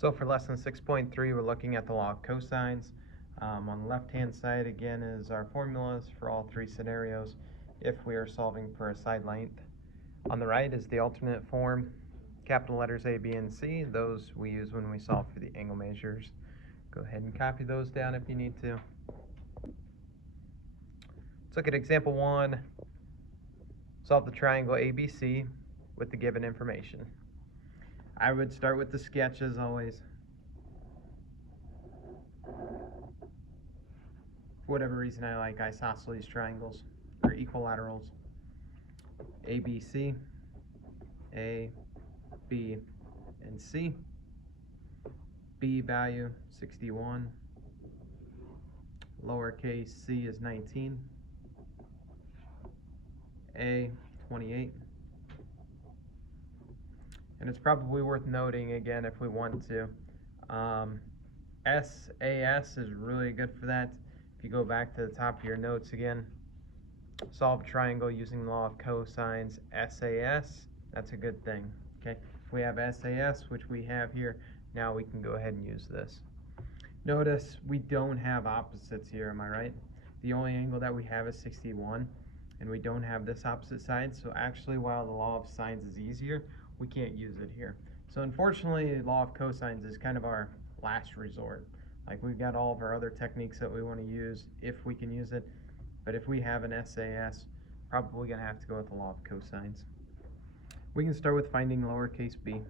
So for lesson 6.3, we're looking at the law of cosines. On the left-hand side, again, is our formulas for all three scenarios if we are solving for a side length. On the right is the alternate form, capital letters A, B, and C. Those we use when we solve for the angle measures. Go ahead and copy those down if you need to. Let's look at example 1. Solve the triangle ABC with the given information. I would start with the sketch as always. For whatever reason, I like isosceles triangles or equilaterals. ABC, A, B, and C. B value 61. Lowercase c is 19. A 28. And it's probably worth noting again if we want to. SAS is really good for that. If you go back to the top of your notes again, solve a triangle using the law of cosines, SAS, that's a good thing. Okay, if we have SAS, which we have here, now we can go ahead and use this. Notice we don't have opposites here, am I right? The only angle that we have is 61, and we don't have this opposite side, so actually while the law of sines is easier, we can't use it here. So unfortunately, the law of cosines is kind of our last resort. Like, we've got all of our other techniques that we want to use if we can use it, but if we have an SAS, probably going to have to go with the law of cosines. We can start with finding lowercase b.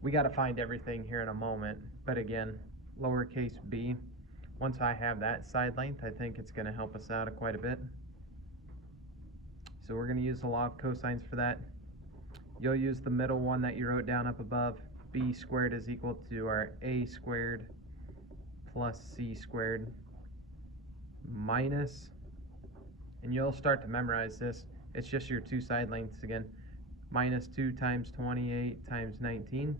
We got to find everything here in a moment, but again, lowercase b, once I have that side length, I think it's going to help us out quite a bit. So we're going to use the law of cosines for that. You'll use the middle one that you wrote down up above. B squared is equal to our A squared plus C squared minus, and you'll start to memorize this. It's just your two side lengths again. Minus 2 times 28 times 19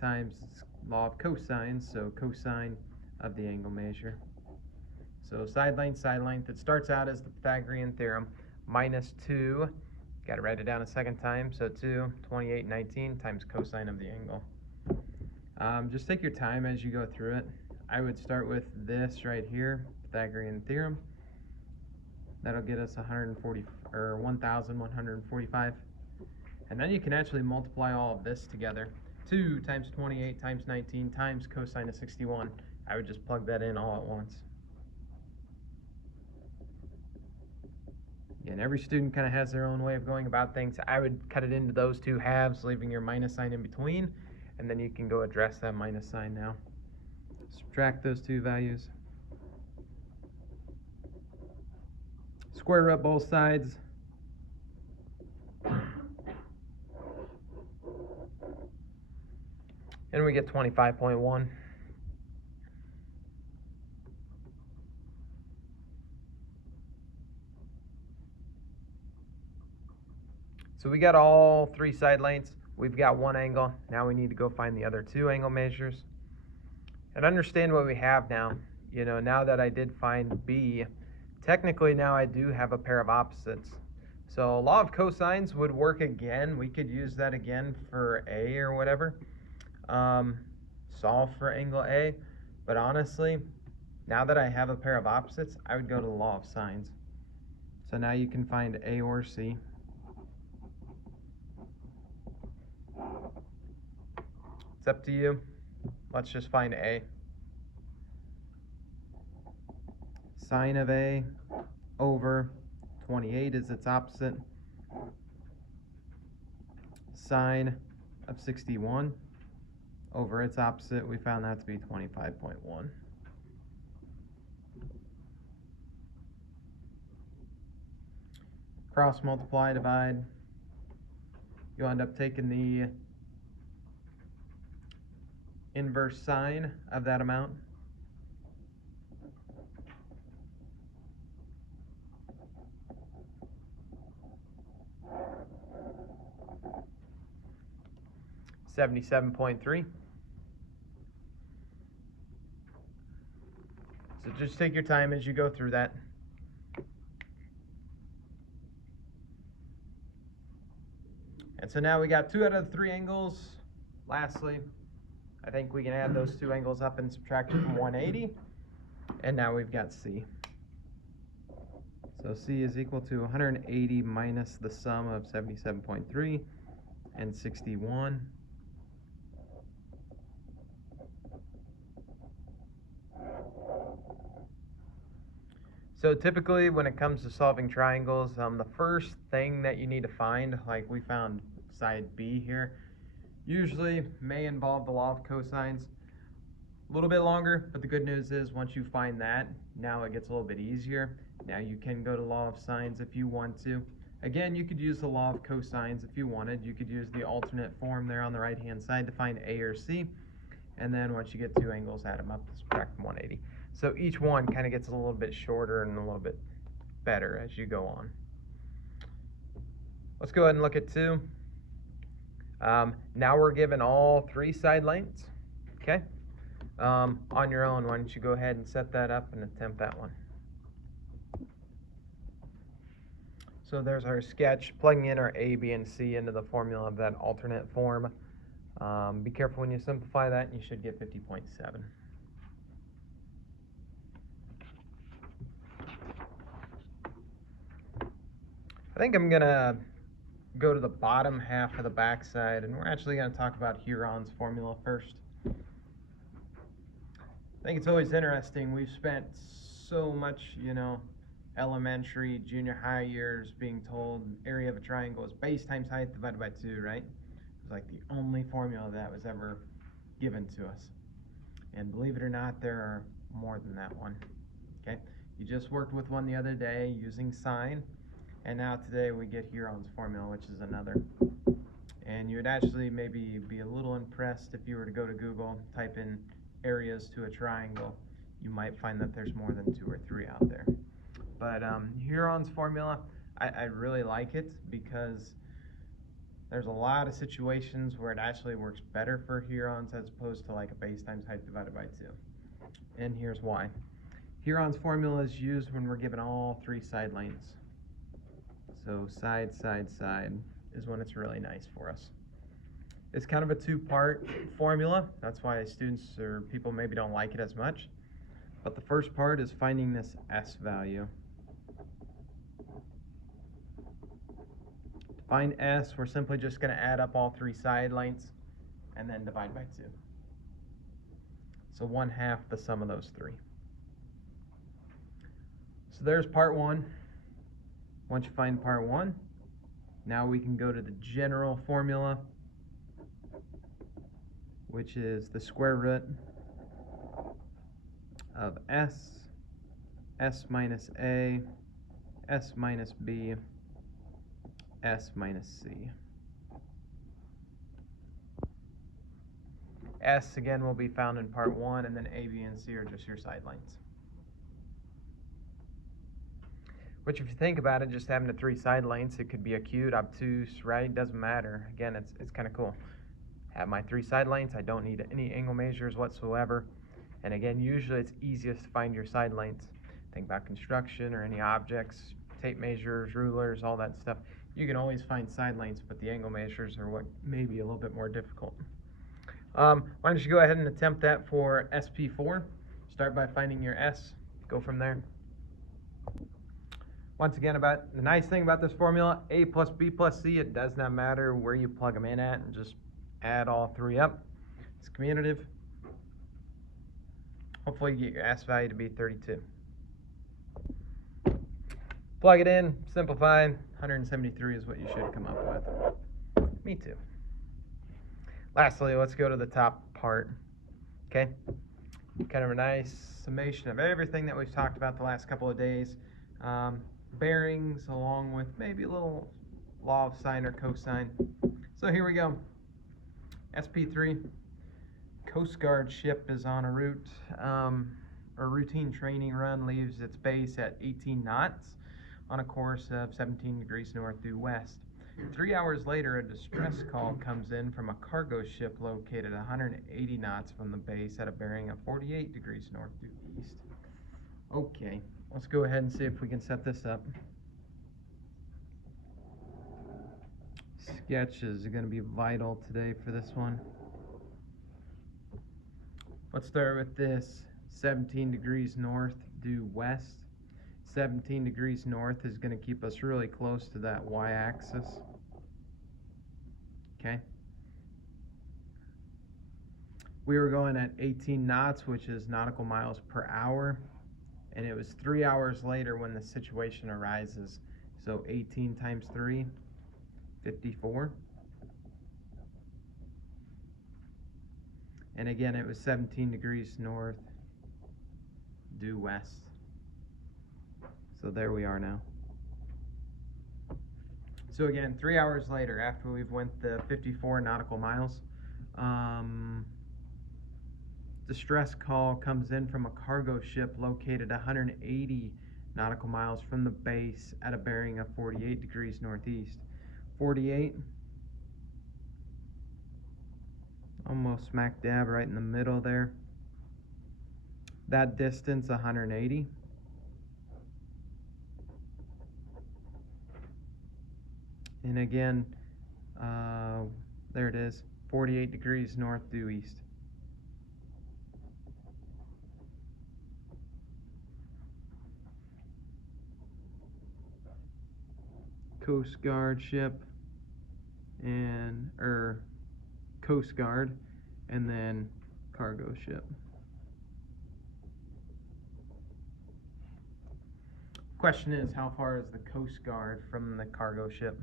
times law of cosines, so cosine of the angle measure. So side length, it starts out as the Pythagorean theorem. Minus 2, got to write it down a second time, so 2, 28, 19 times cosine of the angle. Just take your time as you go through it. I would start with this right here, Pythagorean theorem. That'll get us 1,145. And then you can actually multiply all of this together. 2 times 28 times 19 times cosine of 61. I would just plug that in all at once. And every student kind of has their own way of going about things. I would cut it into those two halves, leaving your minus sign in between, and then you can go address that minus sign now. Subtract those two values. Square root both sides. And we get 25.1. So we got all three side lengths. We've got one angle. Now we need to go find the other two angle measures. And understand what we have now. You know, now that I did find B, technically now I do have a pair of opposites. So law of cosines would work again. We could use that again for A or whatever. Solve for angle A. But honestly, now that I have a pair of opposites, I would go to the law of sines. So now you can find A or C. It's up to you. Let's just find A. Sine of A over 28 is its opposite. Sine of 61 over its opposite, we found that to be 25.1. Cross multiply, divide. You'll end up taking the inverse sine of that amount. $77.3. So just take your time as you go through that. And so now we got 2 out of the 3 angles. Lastly, I think we can add those 2 angles up and subtract it from 180. And now we've got C. So C is equal to 180 minus the sum of 77.3 and 61. So typically when it comes to solving triangles, the first thing that you need to find, like we found side B here, usually may involve the law of cosines. A little bit longer, but the good news is once you find that, now it gets a little bit easier. Now you can go to law of sines if you want to. Again, you could use the law of cosines if you wanted. You could use the alternate form there on the right hand side to find A or C. And then once you get 2 angles, add them up to subtract from 180. So each one kind of gets a little bit shorter and a little bit better as you go on. Let's go ahead and look at 2. Now we're given all 3 side lengths. Okay. On your own, why don't you go ahead and set that up and attempt that one. So there's our sketch, plugging in our A, B, and C into the formula of that alternate form. Be careful when you simplify that, and you should get 50.7. I think I'm going to go to the bottom half of the backside, and we're actually going to talk about Huron's formula first. I think it's always interesting. We've spent so much, elementary, junior high years being told area of a triangle is base times height divided by 2, right? It's like the only formula that was ever given to us. And believe it or not, there are more than that one. Okay? You just worked with one the other day using sine, and now today we get Huron's formula, which is another. And you would actually maybe be a little impressed if you were to go to Google, type in areas to a triangle. You might find that there's more than 2 or 3 out there. But Huron's formula, I really like it because there's a lot of situations where it actually works better for Hurons as opposed to like a base times height divided by 2. And here's why. Huron's formula is used when we're given all 3 side lengths. So side, side, side is when it's really nice for us. It's kind of a 2-part formula. That's why students or people maybe don't like it as much. But the first part is finding this S value. To find S, we're simply just going to add up all 3 side lengths and then divide by 2. So 1/2 the sum of those 3. So there's part 1. Once you find part 1, now we can go to the general formula, which is the square root of S, S minus A, S minus B, S minus C. S, again, will be found in part 1, and then A, B, and C are just your side lengths. Which, if you think about it, just having the 3 side lengths, it could be acute, obtuse, right? Doesn't matter. Again, it's kind of cool. Have my 3 side lengths. I don't need any angle measures whatsoever. And again, usually it's easiest to find your side lengths. Think about construction or any objects, tape measures, rulers, all that stuff. You can always find side lengths, but the angle measures are what may be a little bit more difficult. Why don't you go ahead and attempt that for SP4. Start by finding your S. Go from there. Once again, about the nice thing about this formula, A plus B plus C, it does not matter where you plug them in at, and just add all 3 up. It's commutative. Hopefully you get your S value to be 32. Plug it in, simplify, 173 is what you should come up with. Me too. Lastly, let's go to the top part. Okay? Kind of a nice summation of everything that we've talked about the last couple of days. Bearings along with maybe a little law of sine or cosine. So here we go. SP3, Coast Guard ship is on a route. A routine training run leaves its base at 18 knots on a course of 17 degrees north due west. 3 hours later, a distress call comes in from a cargo ship located 180 knots from the base at a bearing of 48 degrees north due east. Okay. Let's go ahead and see if we can set this up. Sketches are going to be vital today for this one. Let's start with this. 17 degrees north due west. 17 degrees north is going to keep us really close to that y-axis. Okay. We were going at 18 knots, which is nautical miles per hour, and it was 3 hours later when the situation arises. So 18 times 3, 54. And again, it was 17 degrees north due west. So there we are now. So again, 3 hours later, after we've went the 54 nautical miles, distress call comes in from a cargo ship located 180 nautical miles from the base at a bearing of 48 degrees northeast. 48, almost smack dab right in the middle there. That distance, 180. And again, there it is, 48 degrees north due east. Coast Guard ship and Coast Guard, and then cargo ship. Question is, how far is the Coast Guard from the cargo ship?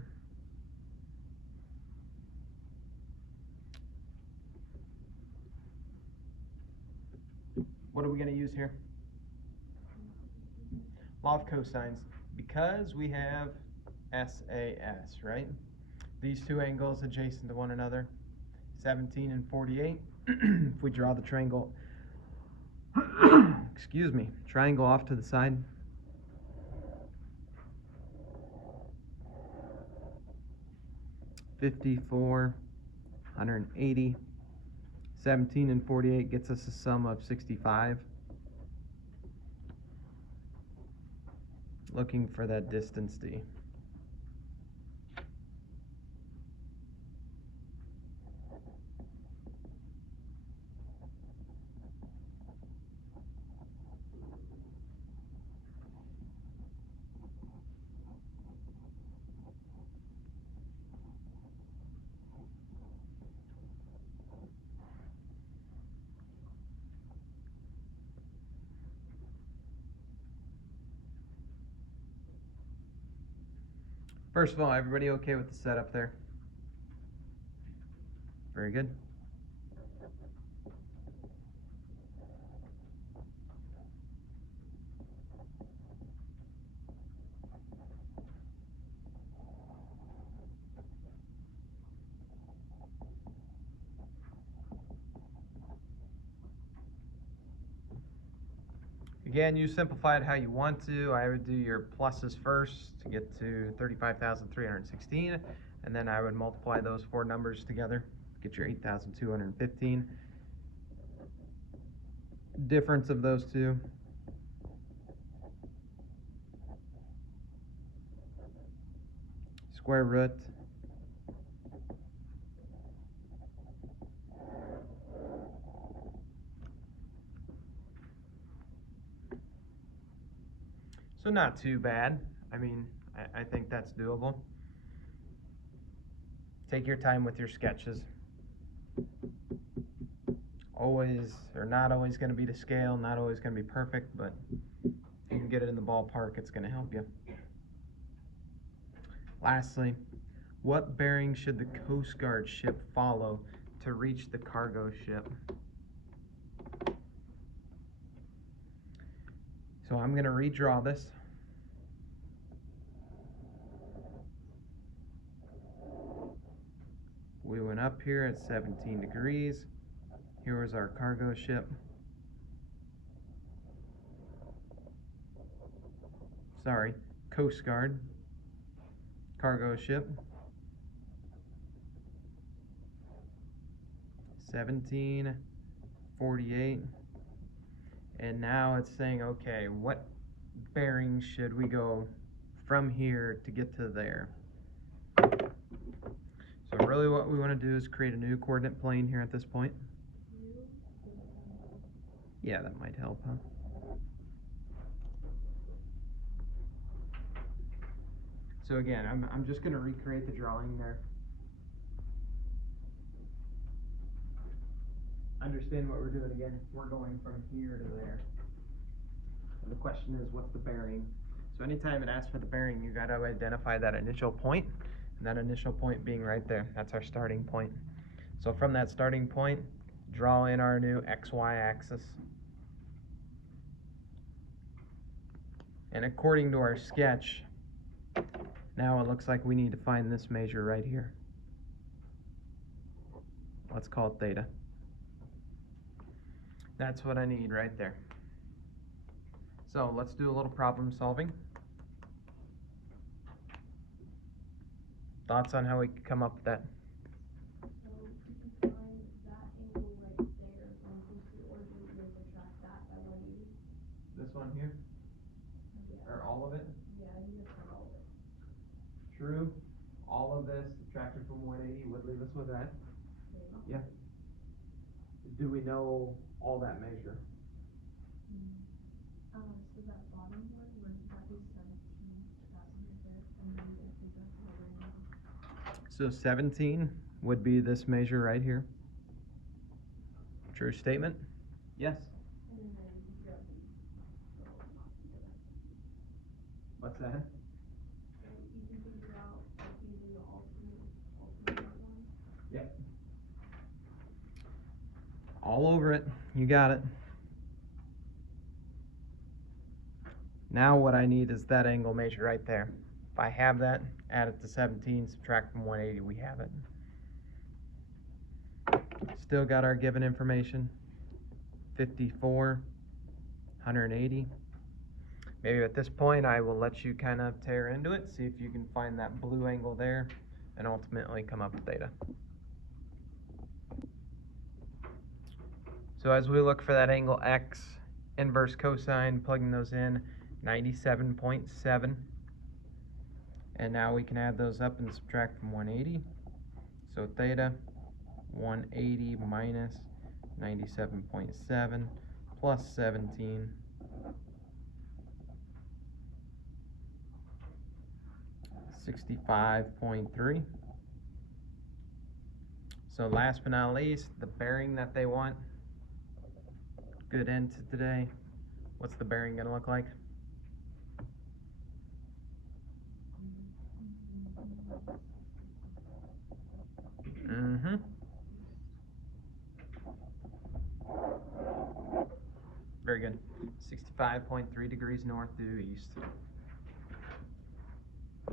What are we going to use here? Law of cosines. Because we have SAS, right? These two angles adjacent to one another, 17 and 48. If we draw the triangle, excuse me, triangle off to the side, $54, 180, 17 and 48 gets us a sum of 65. Looking for that distance D. First of all, everybody okay with the setup there? Very good. Again, you simplify it how you want to. I would do your pluses first to get to 35,316, and then I would multiply those four numbers together, get your 8,215. Difference of those two, square root so not too bad. I mean, I think that's doable. Take your time with your sketches. Always, or not always going to be to scale, not always going to be perfect, but if you can get it in the ballpark, it's going to help you. Lastly, what bearing should the Coast Guard ship follow to reach the cargo ship? So I'm going to redraw this. We went up here at 17 degrees. Here was our cargo ship. Sorry, Coast Guard cargo ship. 17, 48. And now it's saying, okay, what bearing should we go from here to get to there? So really what we want to do is create a new coordinate plane here at this point. Yeah, that might help, huh? So again, I'm just going to recreate the drawing there. Understand what we're doing again. We're going from here to there. And the question is, what's the bearing? So anytime it asks for the bearing, you got to identify that initial point, and that initial point being right there. That's our starting point. So from that starting point, draw in our new XY axis. And according to our sketch, now it looks like we need to find this measure right here. Let's call it theta. That's what I need right there. So let's do a little problem solving. Thoughts on how we could come up with that? So you can find that angle right there from the origin and then subtract that by 180. This one here? Yeah. Or all of it? Yeah, you just find all of it. True. All of this subtracted from 180 would leave us with that. Yeah. Do we know all that measure? So that bottom one, wouldn't that be 17? That one right there, and then if we go to the other angle. So 17 would be this measure right here. True statement? Yes. And then you can figure out What's that? so you can figure out using the alternate one. Yep. All over it. You got it. Now what I need is that angle measure right there. If I have that, add it to 17, subtract from 180, we have it. Still got our given information. 54, 180. Maybe at this point I will let you kind of tear into it, see if you can find that blue angle there, and ultimately come up with theta. So as we look for that angle x, inverse cosine, plugging those in, 97.7. And now we can add those up and subtract from 180. So theta, 180 minus 97.7 plus 17. 65.3. So last but not least, the bearing that they want. Good end to today. What's the bearing going to look like? Very good. 65.3 degrees north due east.